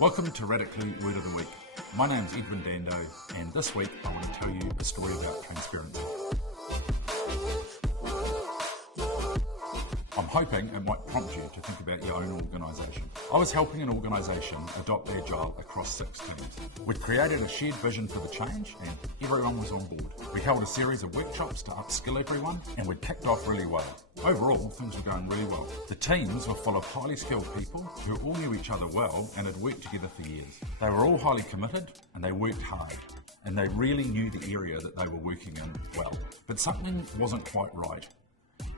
Welcome to Radically Word of the Week. My name's Edwin Dando, and this week I want to tell you a story about transparency. I'm hoping it might prompt you to think about your own organisation. I was helping an organisation adopt Agile across 6 teams. We'd created a shared vision for the change and everyone was on board. We held a series of workshops to upskill everyone and we'd kicked off really well. Overall, things were going really well. The teams were full of highly skilled people who all knew each other well and had worked together for years. They were all highly committed and they worked hard. And they really knew the area that they were working in well. But something wasn't quite right.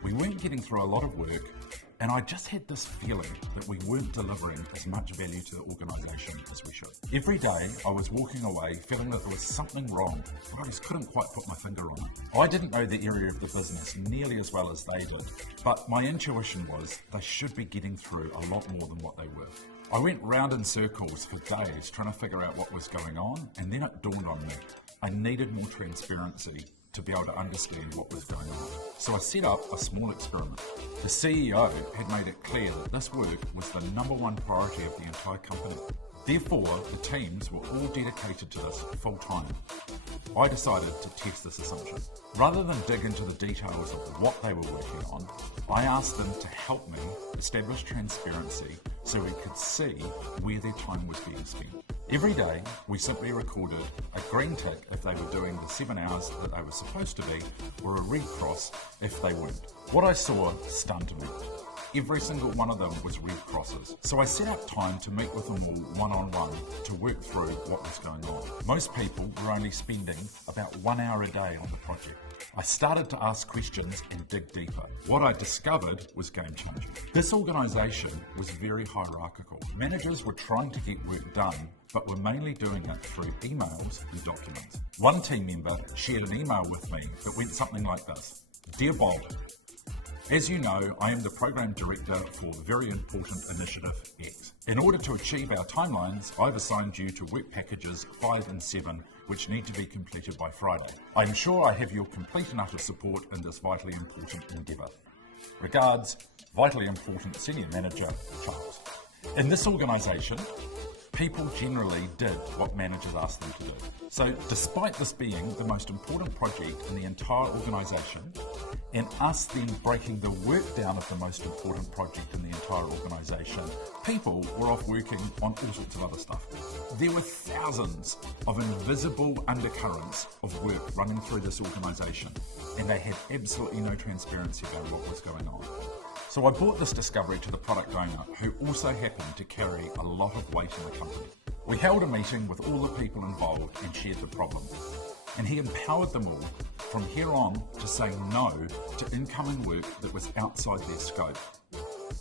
We weren't getting through a lot of work, and I just had this feeling that we weren't delivering as much value to the organisation as we should. Every day I was walking away feeling that there was something wrong, but I just couldn't quite put my finger on it. I didn't know the area of the business nearly as well as they did, but my intuition was they should be getting through a lot more than what they were. I went round in circles for days trying to figure out what was going on, and then it dawned on me. I needed more transparency to be able to understand what was going on. So I set up a small experiment. The CEO had made it clear that this work was the #1 priority of the entire company. Therefore, the teams were all dedicated to this full time. I decided to test this assumption. Rather than dig into the details of what they were working on, I asked them to help me establish transparency so we could see where their time was being spent. Every day, we simply recorded a green tick if they were doing the 7 hours that they were supposed to be, or a red cross if they weren't. What I saw stunned me. Every single one of them was red crosses. So I set up time to meet with them all one-on-one to work through what was going on. Most people were only spending about 1 hour a day on the project. I started to ask questions and dig deeper. What I discovered was game-changing. This organisation was very hierarchical. Managers were trying to get work done, but were mainly doing it through emails and documents. One team member shared an email with me that went something like this. Dear Bob, as you know, I am the Program Director for Very Important Initiative X. In order to achieve our timelines, I've assigned you to work packages 5 and 7, which need to be completed by Friday. I am sure I have your complete and utter support in this vitally important endeavour. Regards, Vitally Important Senior Manager, Charles. In this organisation, people generally did what managers asked them to do. So despite this being the most important project in the entire organisation, and us then breaking the work down of the most important project in the entire organisation, people were off working on all sorts of other stuff. There were thousands of invisible undercurrents of work running through this organisation, and they had absolutely no transparency about what was going on. So I brought this discovery to the product owner, who also happened to carry a lot of weight in the company. We held a meeting with all the people involved and shared the problem. And he empowered them all from here on to say no to incoming work that was outside their scope.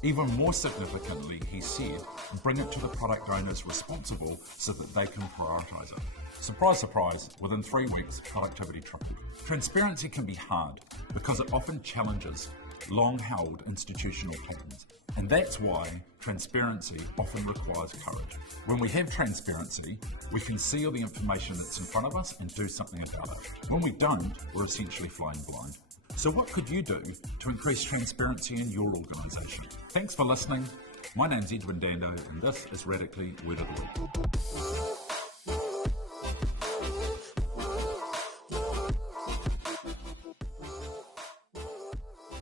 Even more significantly, he said, bring it to the product owners responsible so that they can prioritise it. Surprise, surprise, within 3 weeks, productivity tripled. Transparency can be hard because it often challenges long-held institutional patterns. And that's why transparency often requires courage. When we have transparency, we can see all the information that's in front of us and do something about it. When we don't, we're essentially flying blind. So what could you do to increase transparency in your organisation? Thanks for listening. My name's Edwin Dando, and this is Radically Word of the Week.